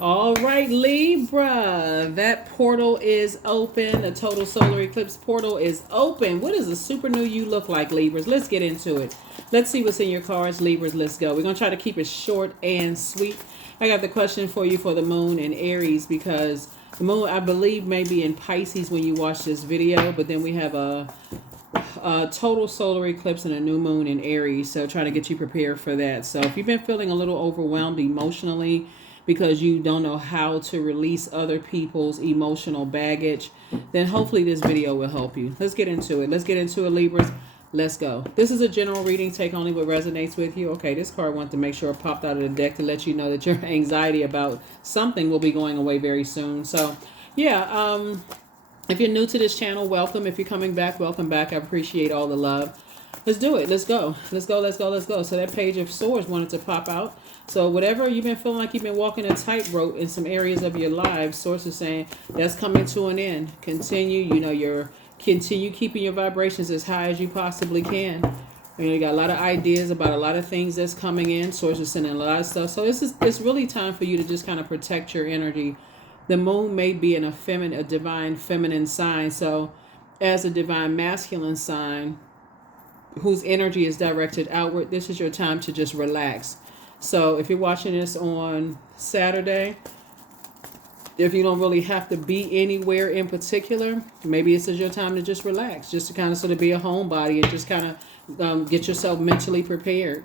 All right, Libra. That portal is open. The total solar eclipse portal is open. What does a super new you look like, Libras? Let's get into it. Let's see what's in your cards, Libras. Let's go. We're going to try to keep it short and sweet. I got the question for you for the moon in Aries because the moon, I believe, may be in Pisces when you watch this video, but then we have a total solar eclipse and a new moon in Aries. So trying to get you prepared for that. So if you've been feeling a little overwhelmed emotionally, because you don't know how to release other people's emotional baggage, then hopefully this video will help you. Let's get into it. Let's get into it, Libras. Let's go. This is a general reading. Take only what resonates with you. Okay, this card wanted to make sure it popped out of the deck to let you know that your anxiety about something will be going away very soon. So, yeah, if you're new to this channel, welcome. If you're coming back, welcome back. I appreciate all the love. Let's do it. Let's go. Let's go. Let's go. Let's go. So that Page of Swords wanted to pop out. So whatever you've been feeling like you've been walking a tightrope in some areas of your life, Source is saying that's coming to an end. Continue. Continue keeping your vibrations as high as you possibly can. You got a lot of ideas about a lot of things that's coming in. Source is sending a lot of stuff. So it's really time for you to just kind of protect your energy. The moon may be in a divine feminine sign. So as a divine masculine sign whose energy is directed outward, this is your time to just relax. So if you're watching this on Saturday, if you don't really have to be anywhere in particular, maybe this is your time to just relax, just to kind of sort of be a homebody and just kind of get yourself mentally prepared,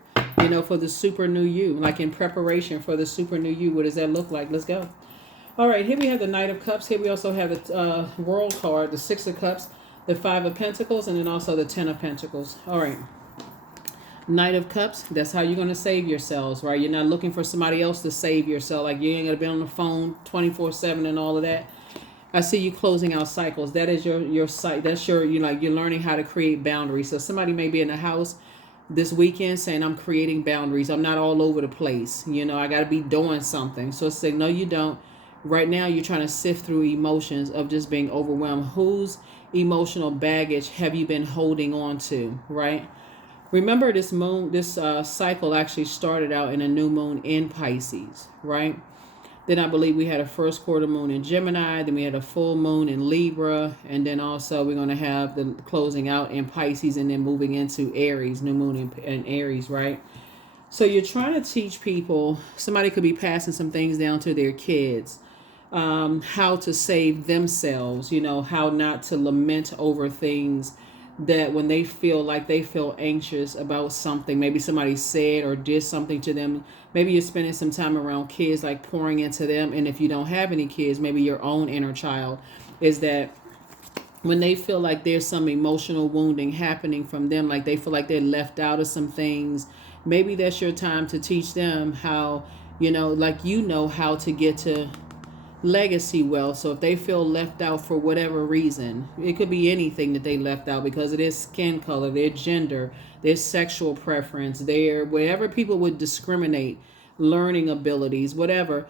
for the super new you, like in preparation for the super new you. What does that look like? Let's go. All right, here we have the Knight of Cups. Here we also have the World card, the Six of Cups, the Five of Pentacles, and then also the Ten of Pentacles. All right. Knight of Cups, that's how you're going to save yourselves, right? You're not looking for somebody else to save yourself. Like you ain't going to be on the phone 24/7 and all of that. I see you closing out cycles. That is your site. That's you're learning how to create boundaries. So somebody may be in the house this weekend saying, I'm creating boundaries. I'm not all over the place. I got to be doing something. So it's saying, no, you don't. Right now, you're trying to sift through emotions of just being overwhelmed. Whose emotional baggage have you been holding on to, right? Remember, this cycle actually started out in a new moon in Pisces, right? Then I believe we had a first quarter moon in Gemini. Then we had a full moon in Libra. And then also we're going to have the closing out in Pisces and then moving into Aries, new moon in Aries, right? So you're trying to teach people, somebody could be passing some things down to their kids, how to save themselves, how not to lament over things that when they feel anxious about something, maybe somebody said or did something to them. Maybe you're spending some time around kids, like pouring into them. And if you don't have any kids, maybe your own inner child, is that when they feel like there's some emotional wounding happening from them, like they feel like they're left out of some things, maybe that's your time to teach them how, how to get to legacy wealth. So if they feel left out for whatever reason, it could be anything that they left out because of their skin color, their gender, their sexual preference, their whatever people would discriminate, learning abilities, whatever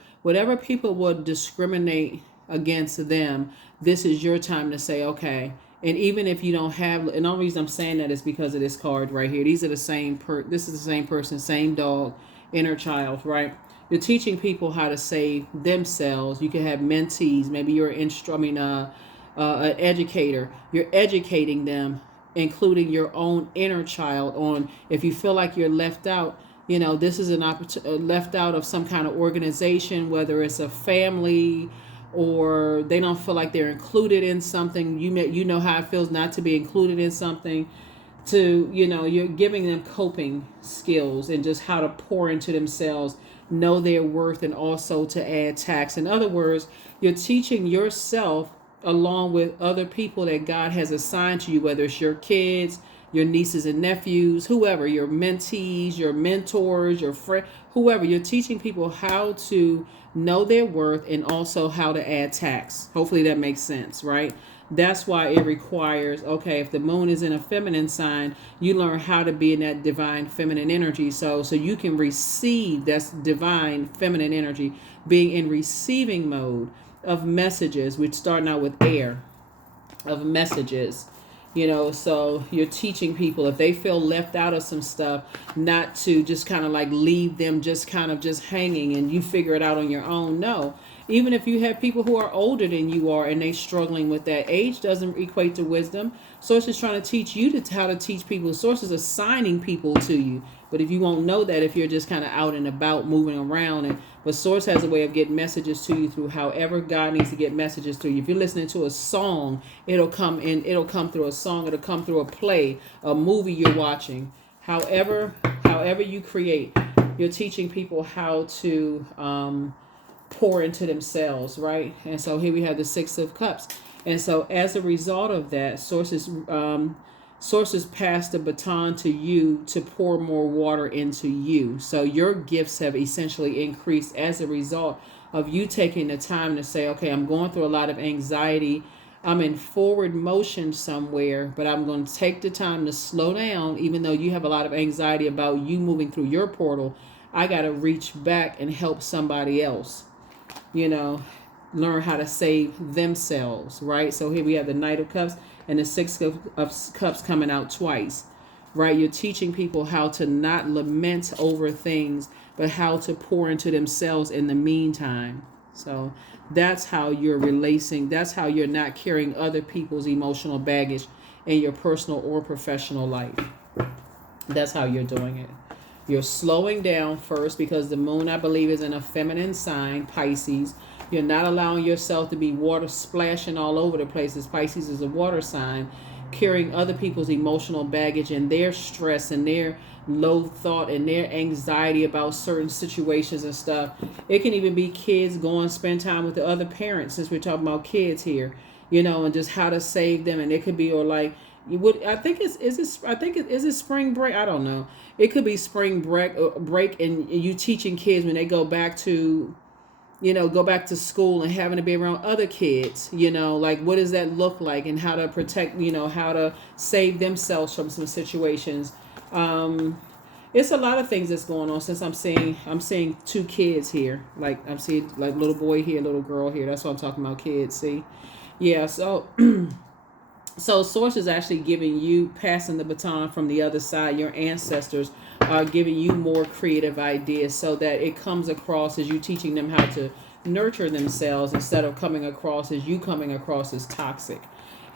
people would discriminate against them, this is your time to say, okay. And even if you don't have, and the only reason I'm saying that is because of this card right here. These are the same this is the same person, same dog, inner child, right? You're teaching people how to save themselves. You can have mentees. Maybe you're an educator. You're educating them, including your own inner child, on if you feel like you're left out. This is an opportunity, left out of some kind of organization, whether it's a family or they don't feel like they're included in something. You know how it feels not to be included in something. You're giving them coping skills and just how to pour into themselves, know their worth, and also to add tax. In other words, you're teaching yourself along with other people that God has assigned to you, whether it's your kids, your nieces and nephews, whoever, your mentees, your mentors, your friend, whoever. You're teaching people how to know their worth and also how to add tax. Hopefully that makes sense, right? That's why it requires, okay, if the moon is in a feminine sign, you learn how to be in that divine feminine energy. So you can receive that's divine feminine energy, being in receiving mode of messages, which starting out with air, of messages, So you're teaching people, if they feel left out of some stuff, not to just kind of like leave them just kind of just hanging and you figure it out on your own. No, even if you have people who are older than you are and they struggling with that, age doesn't equate to wisdom. Source is trying to teach you how to teach people. Source is assigning people to you. But if you won't know that, if you're just kind of out and about moving around, but Source has a way of getting messages to you through however God needs to get messages to you. If you're listening to a song, it'll come through a song, it'll come through a play, a movie you're watching. However you create, you're teaching people how to pour into themselves, right? And so here we have the Six of Cups. And so as a result of that, sources pass the baton to you to pour more water into you. So your gifts have essentially increased as a result of you taking the time to say, okay, I'm going through a lot of anxiety. I'm in forward motion somewhere, but I'm going to take the time to slow down. Even though you have a lot of anxiety about you moving through your portal, I got to reach back and help somebody else, learn how to save themselves, right? So here we have the Knight of Cups and the Six of Cups coming out twice, right? You're teaching people how to not lament over things, but how to pour into themselves in the meantime. So that's how you're releasing. That's how you're not carrying other people's emotional baggage in your personal or professional life. That's how you're doing it. You're slowing down first because the moon, I believe, is in a feminine sign, Pisces. You're not allowing yourself to be water splashing all over the place. Pisces is a water sign, carrying other people's emotional baggage and their stress and their low thought and their anxiety about certain situations and stuff. It can even be kids going spend time with the other parents, since we're talking about kids here, and just how to save them. And it could be, or like, I think is it spring break? I don't know. It could be spring break and you teaching kids when they go back to school and having to be around other kids, like what does that look like and how to protect, how to save themselves from some situations. It's a lot of things that's going on, since I'm seeing two kids here. Like I'm seeing like little boy here, little girl here. That's what I'm talking about, kids. See? Yeah. So, so Source is actually passing the baton from the other side. Your ancestors are giving you more creative ideas so that it comes across as you teaching them how to nurture themselves instead of coming across as toxic.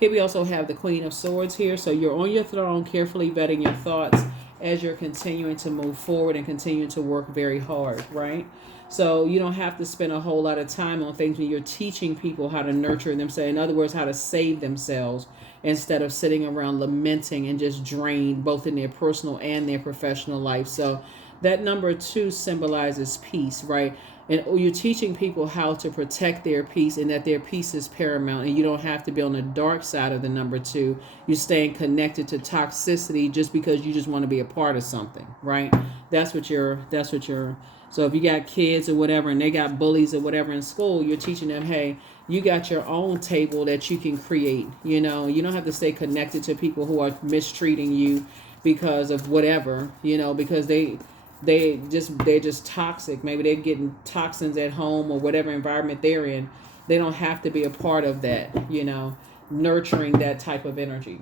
Here we also have the Queen of Swords here. So you're on your throne, carefully vetting your thoughts as you're continuing to move forward and continuing to work very hard, right? So you don't have to spend a whole lot of time on things when you're teaching people how to nurture themselves. In other words, how to save themselves instead of sitting around lamenting and just drained both in their personal and their professional life. So that number 2 symbolizes peace, right? And you're teaching people how to protect their peace and that their peace is paramount. And you don't have to be on the dark side of the number 2. You're staying connected to toxicity just because you just want to be a part of something, right? That's what you're. So if you got kids or whatever and they got bullies or whatever in school, you're teaching them, hey, you got your own table that you can create. You don't have to stay connected to people who are mistreating you because of whatever, because they're just toxic. Maybe they're getting toxins at home or whatever environment they're in. They don't have to be a part of that, nurturing that type of energy.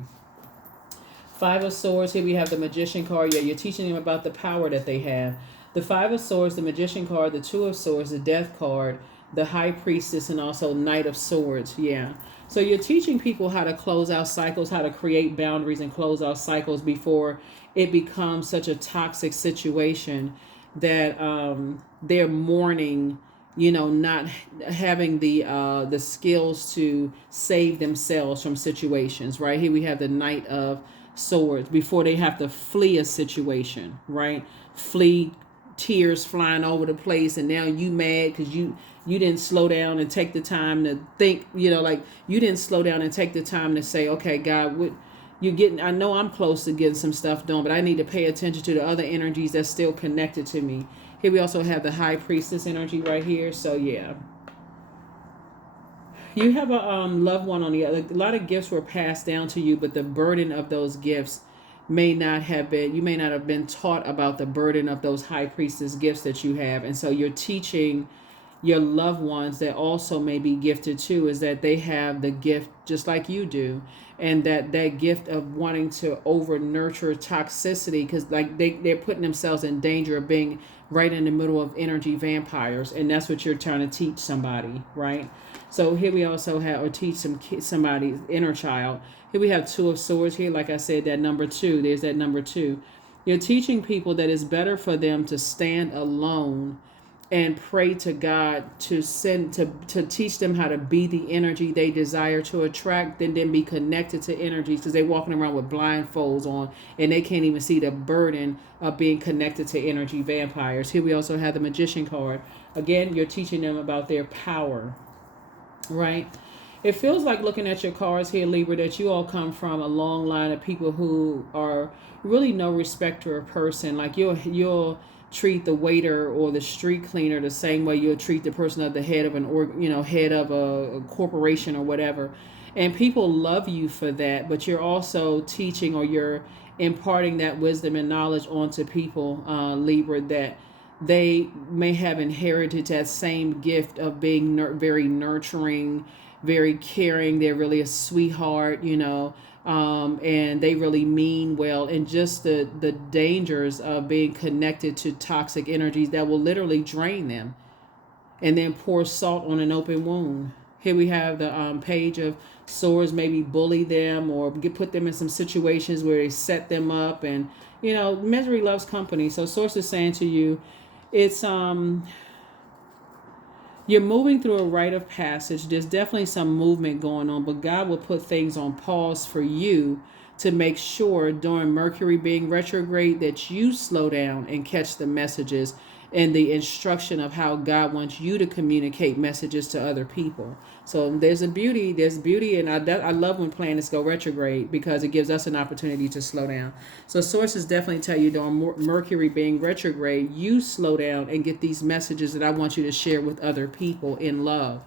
5 of Swords, here we have the Magician card. Yeah, you're teaching them about the power that they have. The 5 of Swords, the Magician card, the 2 of Swords, the Death card, the High Priestess, and also Knight of Swords. Yeah. So you're teaching people how to close out cycles, how to create boundaries and close out cycles before it becomes such a toxic situation that they're mourning, not having the skills to save themselves from situations, right? Here we have the Knight of Swords before they have to flee a situation, right? Flee, tears flying over the place, and now you mad because you didn't slow down and take the time to think, like you didn't slow down and take the time to say, okay, God, what you're getting, I know I'm close to getting some stuff done, but I need to pay attention to the other energies that's still connected to me. Here we also have the High Priestess energy right here. So yeah, you have a loved one on the other. A lot of gifts were passed down to you, but the burden of those gifts you may not have been taught about the burden of those High Priestess gifts that you have. And so you're teaching your loved ones that also may be gifted too, is that they have the gift just like you do, and that gift of wanting to over nurture toxicity, because like they're putting themselves in danger of being right in the middle of energy vampires, and that's what you're trying to teach somebody, right? So here we also have, or teach somebody's inner child. Here we have two of swords here. Like I said, that number two, there's that number two. You're teaching people that it's better for them to stand alone and pray to God to send to teach them how to be the energy they desire to attract, and then be connected to energies, because they're walking around with blindfolds on and they can't even see the burden of being connected to energy vampires. Here we also have the Magician card. Again, you're teaching them about their power, right? It feels like, looking at your cards here, Libra, that you all come from a long line of people who are really no respecter of person. Like you'll treat the waiter or the street cleaner the same way you'll treat the person at the head of head of a corporation or whatever. And people love you for that, but you're also teaching, or you're imparting that wisdom and knowledge onto people, Libra, that they may have inherited that same gift of being very nurturing, very caring. They're really a sweetheart, and they really mean well. And just the dangers of being connected to toxic energies that will literally drain them and then pour salt on an open wound. Here we have the Page of Swords, maybe bully them or put them in some situations where they set them up. And, misery loves company. So Source is saying to you, it's you're moving through a rite of passage. There's definitely some movement going on, but God will put things on pause for you to make sure during Mercury being retrograde that you slow down and catch the messages and the instruction of how God wants you to communicate messages to other people. So there's beauty, and I love when planets go retrograde, because it gives us an opportunity to slow down. So sources definitely tell you during Mercury being retrograde, you slow down and get these messages that I want you to share with other people in love.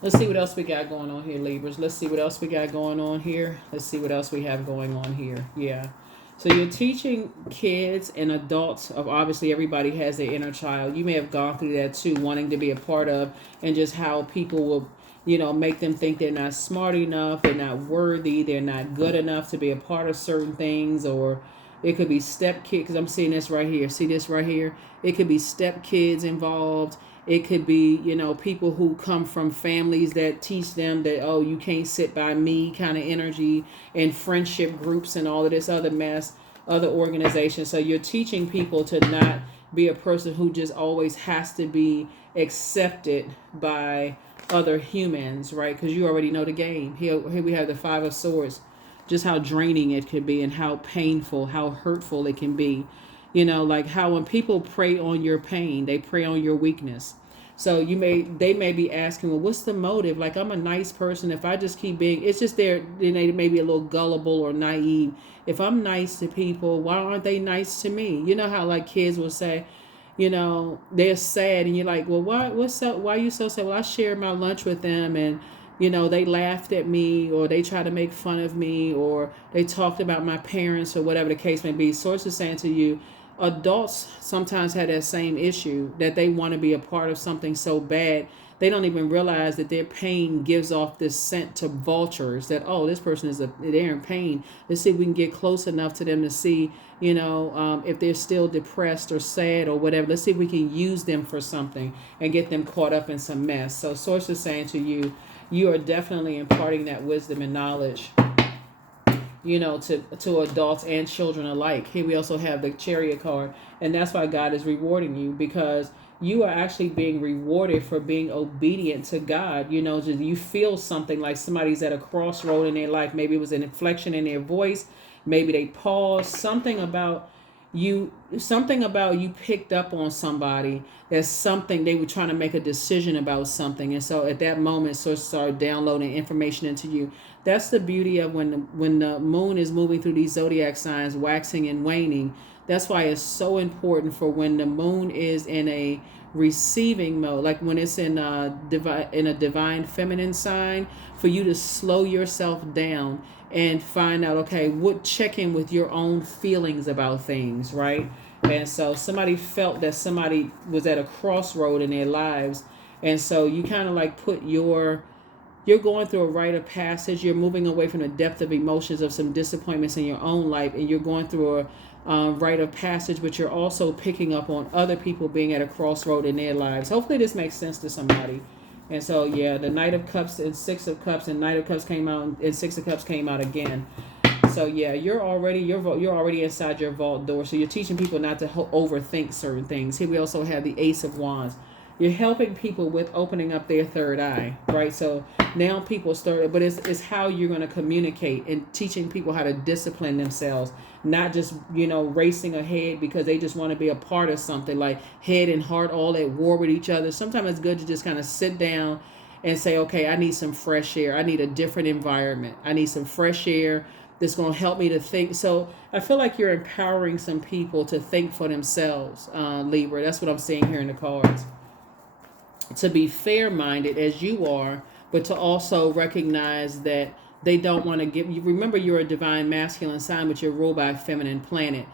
Let's see what else we got going on here, Libras. Let's see what else we got going on here. Let's see what else we have going on here. Yeah. So you're teaching kids and adults of, obviously everybody has their inner child. You may have gone through that too, wanting to be a part of, and just how people will, make them think they're not smart enough, they're not worthy, they're not good enough to be a part of certain things. Or it could be step kids, because I'm seeing this right here. See this right here? It could be step kids involved. It could be, people who come from families that teach them that, oh, you can't sit by me kind of energy, and friendship groups and all of this other mess, other organizations. So you're teaching people to not be a person who just always has to be accepted by other humans, right? Because you already know the game. Here we have the Five of Swords, just how draining it could be and how painful, how hurtful it can be. Like how when people prey on your pain, they prey on your weakness. So they may be asking, well, what's the motive? Like, I'm a nice person. If I just keep being, it's just they may be a little gullible or naive. If I'm nice to people, why aren't they nice to me? You know how like kids will say, they're sad, and you're like, well, what's up? Why are you so sad? Well, I shared my lunch with them, and they laughed at me, or they tried to make fun of me, or they talked about my parents, or whatever the case may be. Source is saying to you, adults sometimes have that same issue, that they want to be a part of something so bad they don't even realize that their pain gives off this scent to vultures, that, oh, this person they're in pain. Let's see if we can get close enough to them to see, if they're still depressed or sad or whatever. Let's see if we can use them for something and get them caught up in some mess. So Source is saying to you, you are definitely imparting that wisdom and knowledge, to adults and children alike. Here we also have the Chariot card, and that's why God is rewarding you, because you are actually being rewarded for being obedient to God. You feel something like somebody's at a crossroad in their life. Maybe it was an inflection in their voice. Maybe they paused. Something about you picked up on somebody. There's something, they were trying to make a decision about something, and so at that moment, Source started downloading information into you. That's the beauty of when the moon is moving through these zodiac signs, waxing and waning. That's why it's so important for when the moon is in a receiving mode, like when it's in a divine feminine sign, for you to slow yourself down and find out, okay, check in with your own feelings about things, right? And so somebody felt that somebody was at a crossroad in their lives. And so you kind of like put you're going through a rite of passage. You're moving away from the depth of emotions of some disappointments in your own life, and you're going through a rite of passage, but you're also picking up on other people being at a crossroad in their lives. Hopefully this makes sense to somebody. And so, yeah, the Knight of Cups and Six of Cups and Knight of Cups came out, and Six of Cups came out again. So yeah, you're already inside your vault door. So you're teaching people not to overthink certain things. Here we also have the Ace of Wands. You're helping people with opening up their third eye, right? So now people start, but it's how you're going to communicate and teaching people how to discipline themselves, not just, racing ahead because they just want to be a part of something, like head and heart all at war with each other. Sometimes it's good to just kind of sit down and say, okay, I need some fresh air. I need a different environment. I need some fresh air that's going to help me to think. So I feel like you're empowering some people to think for themselves, Libra. That's what I'm seeing here in the cards. To be fair-minded as you are, but to also recognize that they don't want to give you. Remember, you're a divine masculine sign, but you're ruled by a feminine planet.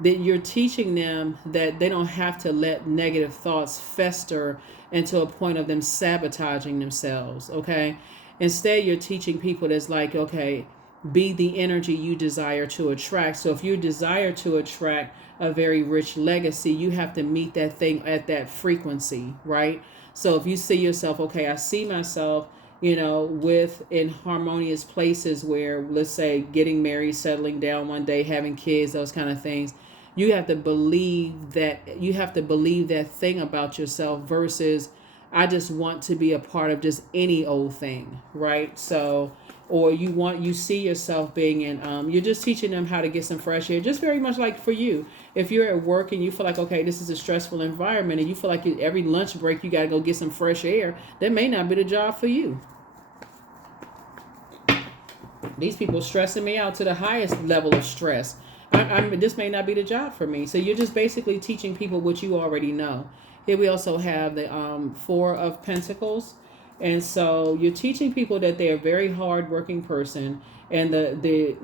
That you're teaching them that they don't have to let negative thoughts fester into a point of them sabotaging themselves. Okay. Instead, you're teaching people that's like, okay, be the energy you desire to attract. So if you desire to attract a very rich legacy, you have to meet that thing at that frequency, right? So if you see yourself, okay, I see myself, with in harmonious places where, let's say, getting married, settling down one day, having kids, those kind of things, you have to believe that thing about yourself versus I just want to be a part of just any old thing, right? So, or you see yourself being in, you're just teaching them how to get some fresh air, just very much like for you. If you're at work and you feel like, okay, this is a stressful environment and you feel like every lunch break you got to go get some fresh air, that may not be the job for you. These people stressing me out to the highest level of stress. This may not be the job for me. So you're just basically teaching people what you already know. Here we also have the Four of Pentacles. And so you're teaching people that they're a very hard-working person, and the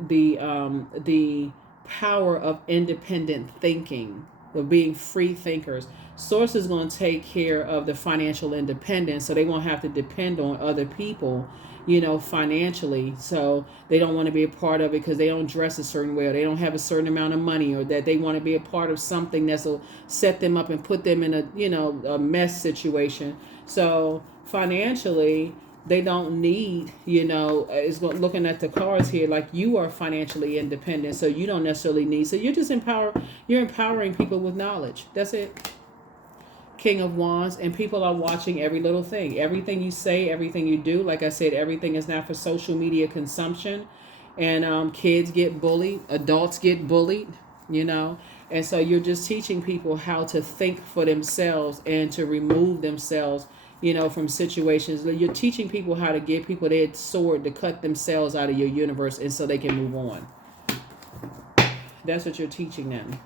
power of independent thinking, of being free thinkers. Source is going to take care of the financial independence, so they won't have to depend on other people, financially. So they don't want to be a part of it because they don't dress a certain way, or they don't have a certain amount of money, or that they want to be a part of something that'll set them up and put them in a mess situation. So financially, they don't need, it's looking at the cards here, like you are financially independent, so you don't necessarily need. So you're just empowering people with knowledge. That's it. King of Wands, and people are watching every little thing. Everything you say, everything you do. Like I said, everything is not for social media consumption. And kids get bullied, adults get bullied, And so you're just teaching people how to think for themselves and to remove themselves, from situations. You're teaching people how to give people their sword to cut themselves out of your universe, and so they can move on. That's what you're teaching them.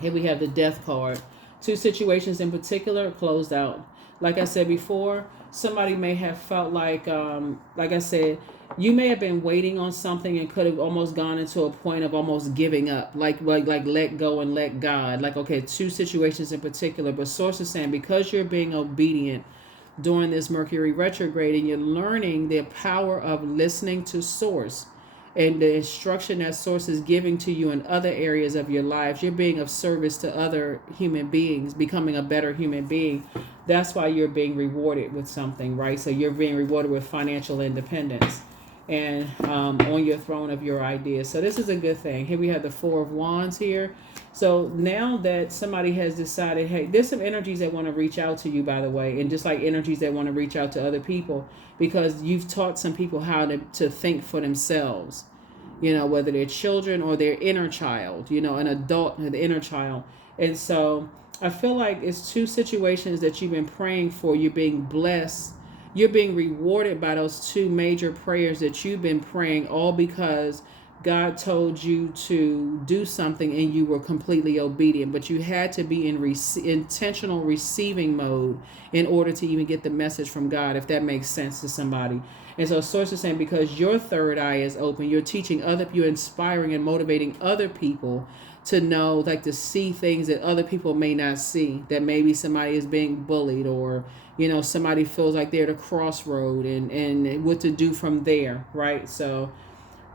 Here we have the Death card. Two situations in particular are closed out. Like I said before, somebody may have felt like I said, you may have been waiting on something and could have almost gone into a point of almost giving up, like let go and let God. Like, okay, two situations in particular, but Source is saying because you're being obedient during this Mercury retrograde and you're learning the power of listening to Source and the instruction that Source is giving to you in other areas of your lives, you're being of service to other human beings, becoming a better human being. That's why you're being rewarded with something, right? So you're being rewarded with financial independence and on your throne of your ideas. So this is a good thing. Here we have the Four of Wands here. So now that somebody has decided, hey, there's some energies that want to reach out to you, by the way, and just like energies that want to reach out to other people, because you've taught some people how to think for themselves, whether they're children or their inner child, an adult, the inner child. And so I feel like it's two situations that you've been praying for. You're being blessed. You're being rewarded by those two major prayers that you've been praying, all because God told you to do something and you were completely obedient, but you had to be in intentional receiving mode in order to even get the message from God, if that makes sense to somebody. And so Source is saying because your third eye is open, you're inspiring and motivating other people to know, like to see things that other people may not see, that maybe somebody is being bullied, or somebody feels like they're at a crossroad, and what to do from there, right? So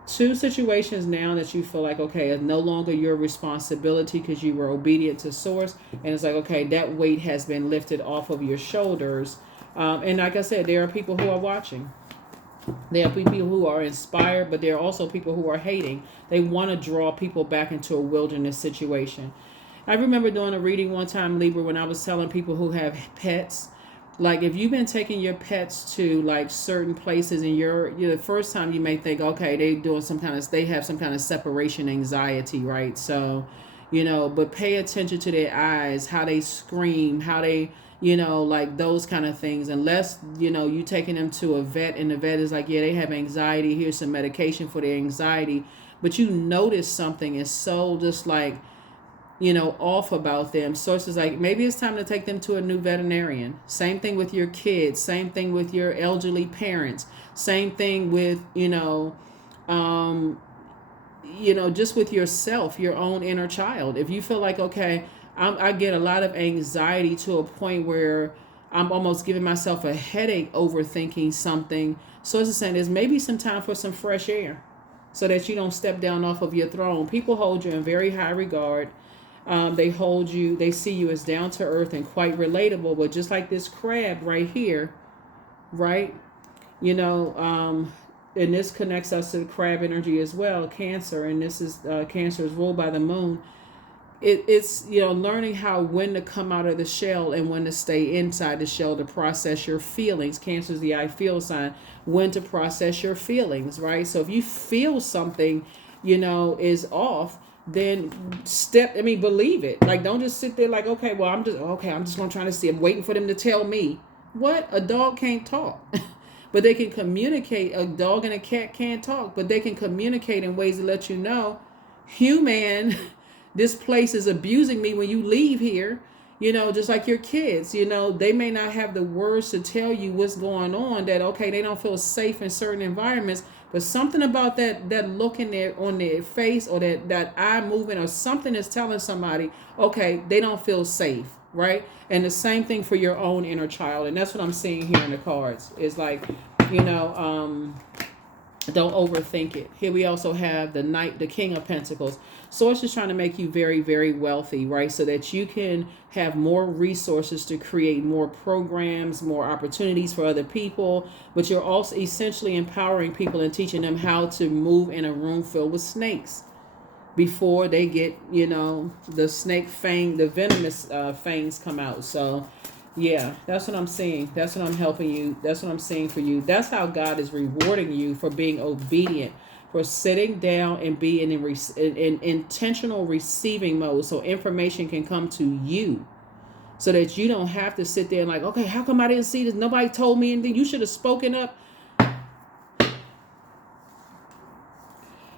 two situations now that you feel like, okay, it's no longer your responsibility because you were obedient to source, and it's like, okay, that weight has been lifted off of your shoulders. And like I said, there are people who are watching. There are people who are inspired, but there are also people who are hating. They want to draw people back into a wilderness situation. I remember doing a reading one time, Libra, when I was telling people who have pets, like if you've been taking your pets to like certain places, and you're the first time you may think, okay, they have some kind of separation anxiety, right? So, but pay attention to their eyes, how they scream, how they, like those kind of things. Unless, you taking them to a vet, and the vet is like, yeah, they have anxiety, here's some medication for their anxiety. But you notice something is so just like, off about them. Sources like, maybe it's time to take them to a new veterinarian. Same thing with your kids. Same thing with your elderly parents. Same thing with, just with yourself, your own inner child. If you feel like, okay, I get a lot of anxiety to a point where I'm almost giving myself a headache overthinking something. Sources saying there's maybe some time for some fresh air, so that you don't step down off of your throne. People hold you in very high regard. They see you as down to earth and quite relatable. But just like this crab right here, right? And this connects us to the crab energy as well, Cancer. And this is Cancer is ruled by the moon. It's learning when to come out of the shell and when to stay inside the shell to process your feelings. Cancer is the I feel sign. When to process your feelings, right? So if you feel something, is off, then believe it. Like, don't just sit there like, okay, well, I'm just gonna try to see. I'm waiting for them to tell me. What? A dog can't talk. But they can communicate. A dog and a cat can't talk, but they can communicate in ways to let you know, human, this place is abusing me when you leave here. Just like your kids, they may not have the words to tell you what's going on, that, okay, they don't feel safe in certain environments, but something about that look in there on their face, or that eye movement, or something is telling somebody, okay, they don't feel safe, right? And the same thing for your own inner child. And that's what I'm seeing here in the cards. It's like, don't overthink it. Here we also have the Knight, the King of Pentacles. So it's just trying to make you very, very wealthy, right? So that you can have more resources to create more programs, more opportunities for other people. But you're also essentially empowering people and teaching them how to move in a room filled with snakes before they get, the snake fang, the venomous fangs come out. So yeah, that's what I'm seeing. That's what I'm helping you. That's what I'm seeing for you. That's how God is rewarding you for being obedient, for sitting down and being in intentional receiving mode, so information can come to you, so that you don't have to sit there and like, okay, how come I didn't see this? Nobody told me anything. You should have spoken up.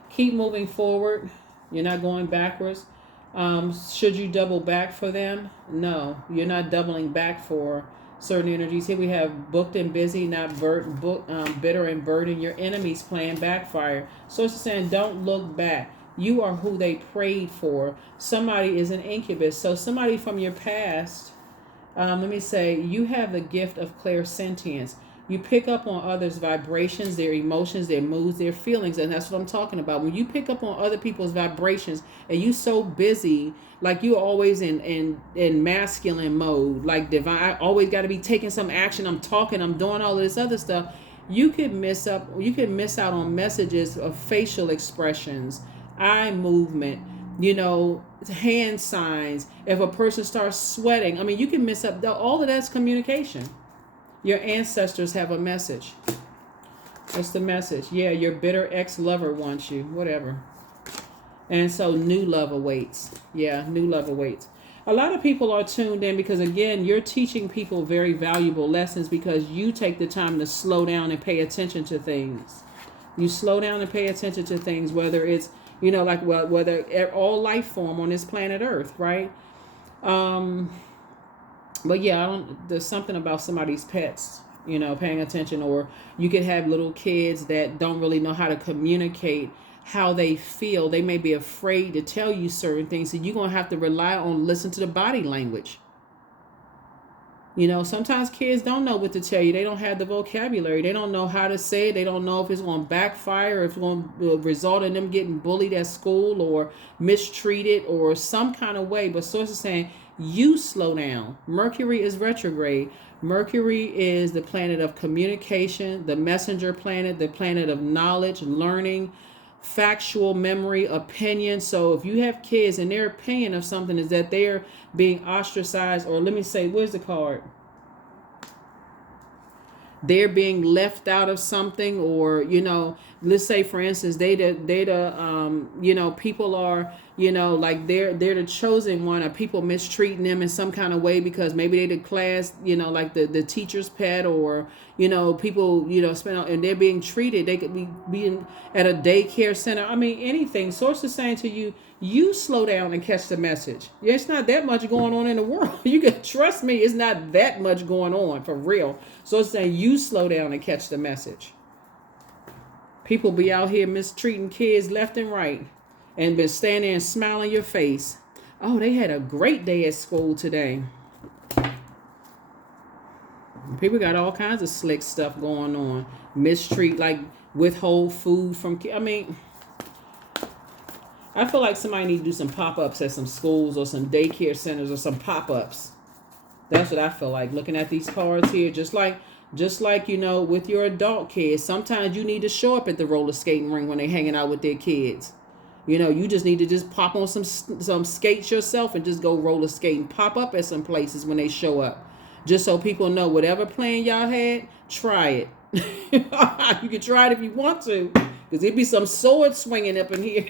Keep moving forward. You're not going backwards. Should you double back for them? No, you're not doubling back for certain energies. Here we have booked and busy, not bitter and burdened. Your enemy's plan backfire. So it's saying, don't look back. You are who they prayed for. Somebody is an incubus. So somebody from your past, let me say, you have the gift of clairsentience. You pick up on others' vibrations, their emotions, their moods, their feelings. And that's what I'm talking about. When you pick up on other people's vibrations and you so busy, like you're always in masculine mode, like divine, I always got to be taking some action. I'm talking, I'm doing all this other stuff. You could miss out on messages of facial expressions, eye movement, hand signs. If a person starts sweating, you can miss up. All of that's communication. Your ancestors have a message. What's the message? Yeah, your bitter ex-lover wants you. Whatever. And so new love awaits. Yeah, new love awaits. A lot of people are tuned in because, again, you're teaching people very valuable lessons because you take the time to slow down and pay attention to things. You slow down and pay attention to things, whether it's, whether all life form on this planet Earth, right? But yeah, there's something about somebody's pets, paying attention. Or you could have little kids that don't really know how to communicate how they feel. They may be afraid to tell you certain things, so you're going to have to rely on listen to the body language. You know, sometimes kids don't know what to tell you. They don't have the vocabulary. They don't know how to say it. They don't know if it's going to backfire, if it's going to result in them getting bullied at school or mistreated or some kind of way. But source is saying, you slow down. Mercury is retrograde. Mercury is the planet of communication, the messenger planet, the planet of knowledge, learning, factual memory, opinion. So if you have kids and their opinion of something is that they're being ostracized, or let me say, where's the card? They're being left out of something, or, you know, let's say for instance, you know, people are, you know, like they're the chosen one, or people mistreating them in some kind of way because maybe they the class, you know, like the teacher's pet, or, you know, people, you know, and they're being treated. They could be being at a daycare center. I mean, anything. Source is saying to you, you slow down and catch the message. Yeah, it's not that much going on in the world. You can trust me, it's not that much going on for real. So it's saying you slow down and catch the message. People be out here mistreating kids left and right and been standing and smiling your face. Oh, they had a great day at school today. People got all kinds of slick stuff going on. Mistreat, like withhold food from kids. I mean, I feel like somebody need to do some pop-ups at some schools or some daycare centers or some pop-ups. That's what I feel like looking at these cards here. Just like, you know, with your adult kids, sometimes you need to show up at the roller skating ring when they're hanging out with their kids. You know, you just need to just pop on some skates yourself and just go roller skating. Pop up at some places when they show up. Just so people know whatever plan y'all had, try it. You can try it if you want to, because there'd be some sword swinging up in here.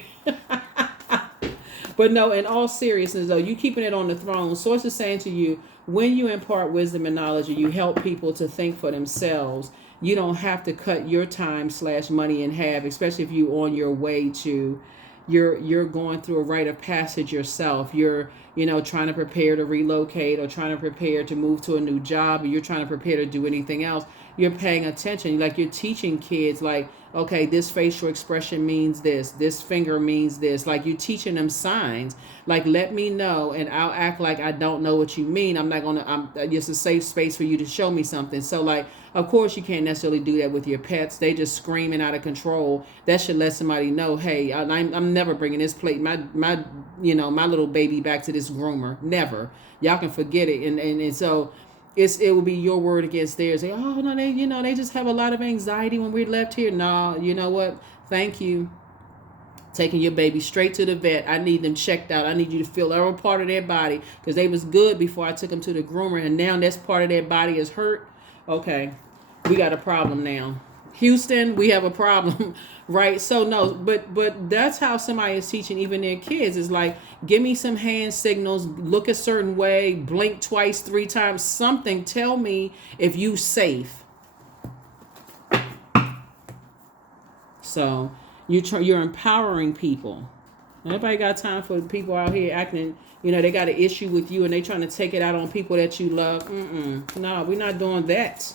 But no, in all seriousness, though, you keeping it on the throne. Source is saying to you, when you impart wisdom and knowledge and you help people to think for themselves, you don't have to cut your time / money in half, especially if you're on your way to, you're going through a rite of passage yourself. You're, you know, trying to prepare to relocate or trying to prepare to move to a new job, or you're trying to prepare to do anything else. You're paying attention. Like you're teaching kids, like, okay, this facial expression means this finger means this. Like you're teaching them signs. Like, let me know and I'll act like I don't know what you mean. I'm just a safe space for you to show me something. So like, of course you can't necessarily do that with your pets. They just screaming out of control. That should let somebody know, hey, I'm never bringing this my you know, my little baby back to this groomer. Never. Y'all can forget it. And so it will be your word against theirs. Say, oh no, they just have a lot of anxiety when we left here. No, you know what? Thank you. Taking your baby straight to the vet. I need them checked out. I need you to feel every part of their body, because they was good before I took them to the groomer, and now this part of their body is hurt. Okay, we got a problem now. Houston, we have a problem. Right? So no, but that's how somebody is teaching even their kids, is like, give me some hand signals, look a certain way, blink twice, 3 times, something. Tell me if you safe. So you're empowering people. Nobody got time for people out here acting, you know, they got an issue with you and they trying to take it out on people that you love. No, we're not doing that.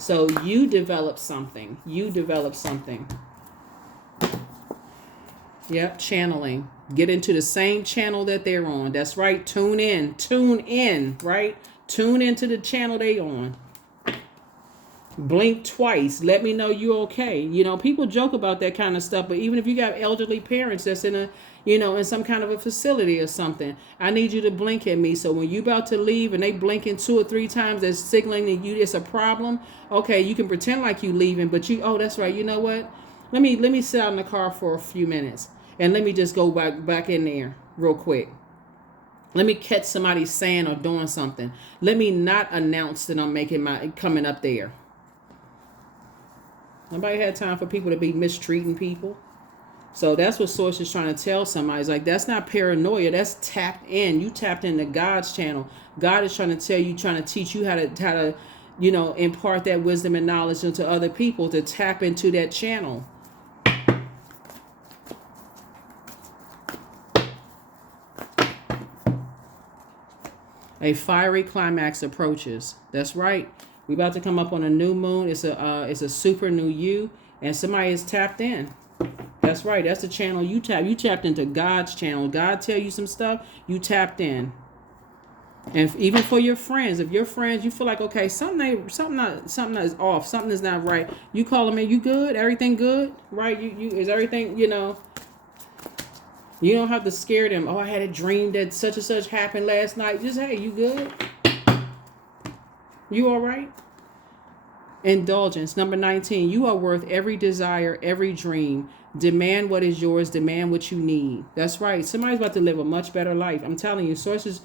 So you develop something. Yep, channeling. Get into the same channel that they're on. That's right. Tune in, right? Tune into the channel they on. Blink twice. Let me know you're okay. You know, people joke about that kind of stuff, but even if you got elderly parents that's in a, you know, in some kind of a facility or something, I need you to blink at me. So when you about to leave and they blinking 2 or 3 times, that's signaling that you it's a problem. Okay, you can pretend like you leaving, but oh, that's right. You know what? Let me sit out in the car for a few minutes and let me just go back in there real quick. Let me catch somebody saying or doing something. Let me not announce that I'm coming up there. Nobody had time for people to be mistreating people. So that's what Source is trying to tell somebody. It's like, that's not paranoia. That's tapped in. You tapped into God's channel. God is trying to tell you, trying to teach you how to, you know, impart that wisdom and knowledge into other people, to tap into that channel. A fiery climax approaches. That's right. We about to come up on a new moon. It's a super new you, and somebody is tapped in. That's right. That's the channel you tap. You tapped into God's channel. God tell you some stuff, you tapped in. And even for your friends, if your friends, you feel like, okay, something is off, something is not right. You call them in, you good? Everything good? Right? You is everything, you don't have to scare them. Oh, I had a dream that such and such happened last night. Just, hey, you good? You all right? Indulgence. Number 19. You are worth every desire, every dream. Demand what is yours. Demand what you need. That's right. Somebody's about to live a much better life. I'm telling you, sources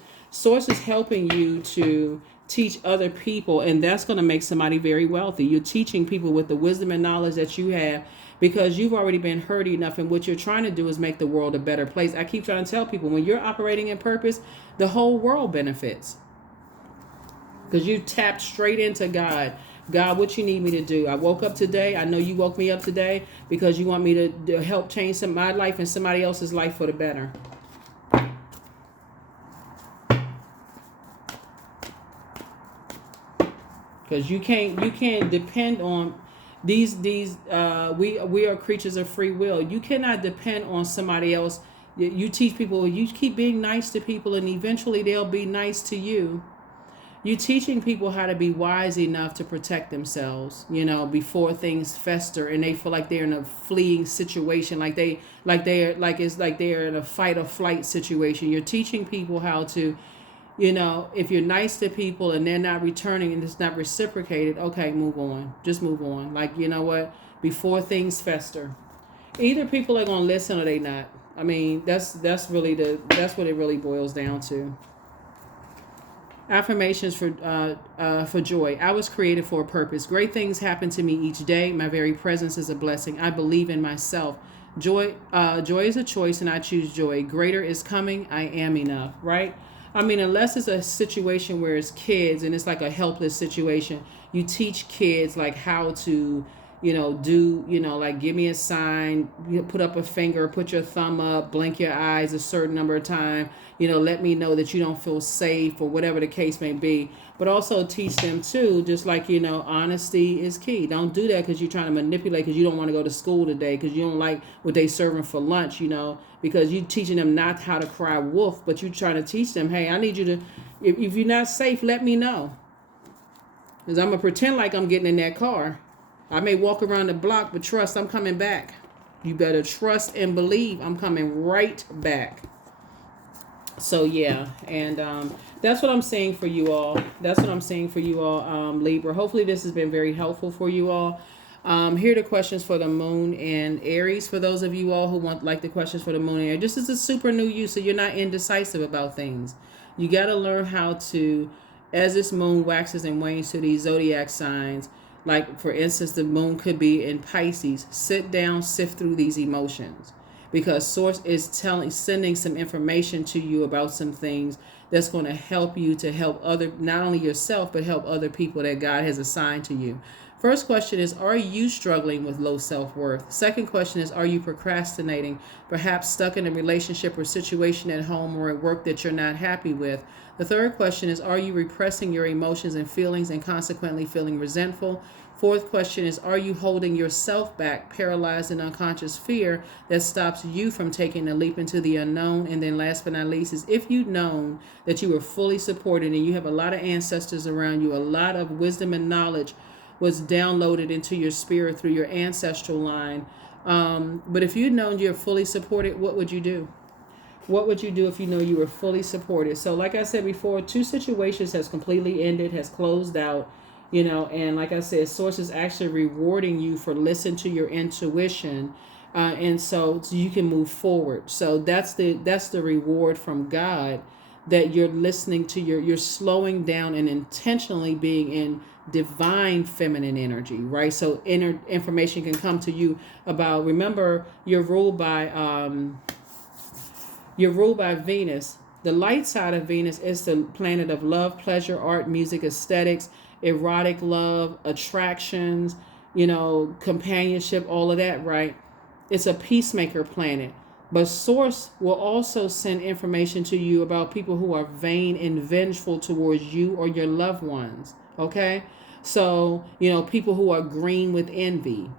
helping you to teach other people, and that's going to make somebody very wealthy. You're teaching people with the wisdom and knowledge that you have, because you've already been hurt enough, and what you're trying to do is make the world a better place. I keep trying to tell people, when you're operating in purpose, the whole world benefits, because you tapped straight into God. God, what you need me to do? I woke up today. I know you woke me up today because you want me to help change my life and somebody else's life for the better. Because you can't depend on these we are creatures of free will. You cannot depend on somebody else. You teach people, you keep being nice to people, and eventually they'll be nice to you. You're teaching people how to be wise enough to protect themselves, before things fester and they feel like they're in a fleeing situation, like they're in a fight or flight situation. You're teaching people how to, if you're nice to people and they're not returning and it's not reciprocated, okay, move on. Just move on. Like, you know what? Before things fester. Either people are gonna listen or they not. I mean, that's what it really boils down to. Affirmations for joy. I was created for a purpose. Great things happen to me each day. My very presence is a blessing. I believe in myself. Joy is a choice, and I choose joy. Greater is coming. I am enough. Right? I mean, unless it's a situation where it's kids and it's like a helpless situation, you teach kids like how to, like give me a sign, put up a finger, put your thumb up, blink your eyes a certain number of times, let me know that you don't feel safe or whatever the case may be. But also teach them too, just like, honesty is key. Don't do that because you're trying to manipulate, because you don't want to go to school today, because you don't like what they serving for lunch, because you're teaching them not how to cry wolf, but you're trying to teach them, hey, I need you to, if you're not safe, let me know. Because I'm going to pretend like I'm getting in that car. I may walk around the block, but trust, I'm coming back. You better trust and believe I'm coming right back. So, yeah. And that's what I'm saying for you all. Libra. Hopefully this has been very helpful for you all. Here are the questions for the moon and Aries. For those of you all who want like the questions for the moon and Aries. This is a super new you, so you're not indecisive about things. You got to learn how to, as this moon waxes and wanes to these zodiac signs, like, for instance, the moon could be in Pisces. Sit down, sift through these emotions, because Source is sending some information to you about some things that's going to help you to help not only yourself, but help other people that God has assigned to you. First question is, are you struggling with low self-worth? Second question is, are you procrastinating, perhaps stuck in a relationship or situation at home or at work that you're not happy with? The third question is, are you repressing your emotions and feelings and consequently feeling resentful? Fourth question is, are you holding yourself back, paralyzed in unconscious fear that stops you from taking a leap into the unknown? And then last but not least is, if you've known that you were fully supported and you have a lot of ancestors around you, a lot of wisdom and knowledge was downloaded into your spirit through your ancestral line. But if you'd known you're fully supported, what would you do? What would you do if you know you were fully supported? So like I said before, 2 situations has completely ended, has closed out, and like I said, Source is actually rewarding you for listening to your intuition. And so you can move forward. So that's the reward from God, that you're listening to you're slowing down and intentionally being in divine feminine energy, right? So inner information can come to you about, remember, you're ruled by Venus. The light side of Venus is the planet of love, pleasure, art, music, aesthetics, erotic love, attractions, companionship, all of that, right? It's a peacemaker planet. But Source will also send information to you about people who are vain and vengeful towards you or your loved ones. Okay? So, people who are green with envy.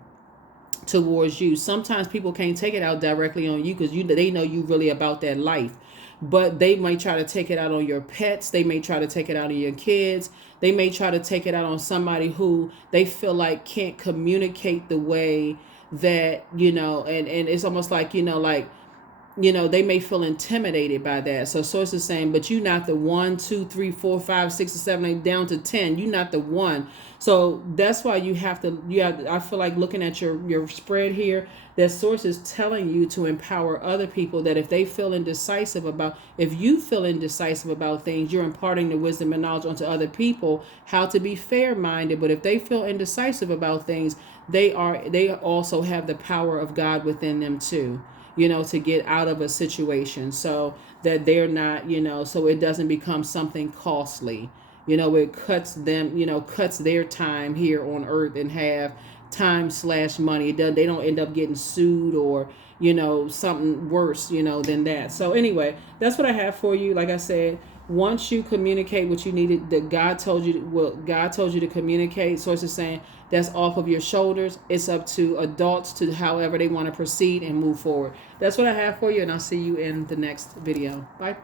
towards you. Sometimes people can't take it out directly on you because they know you really about that life. But they might try to take it out on your pets. They may try to take it out on your kids. They may try to take it out on somebody who they feel like can't communicate the way that, and it's almost like, they may feel intimidated by that. So source is saying, but you're not the 1, 2, 3, 4, 5, 6, or 7, 8, down to 10. You're not the one. So that's why you have to, I feel like looking at your spread here, that source is telling you to empower other people, that if you feel indecisive about things, you're imparting the wisdom and knowledge onto other people, how to be fair-minded. But if they feel indecisive about things, they also have the power of God within them too, to get out of a situation, so that they're not, so it doesn't become something costly. It cuts them, cuts their time here on earth in half, time/money. They don't end up getting sued or, something worse, than that. So anyway, that's what I have for you. Like I said, once you communicate what you needed, that God told you to communicate, source is saying that's off of your shoulders. It's up to adults to however they want to proceed and move forward. That's what I have for you, and I'll see you in the next video. Bye.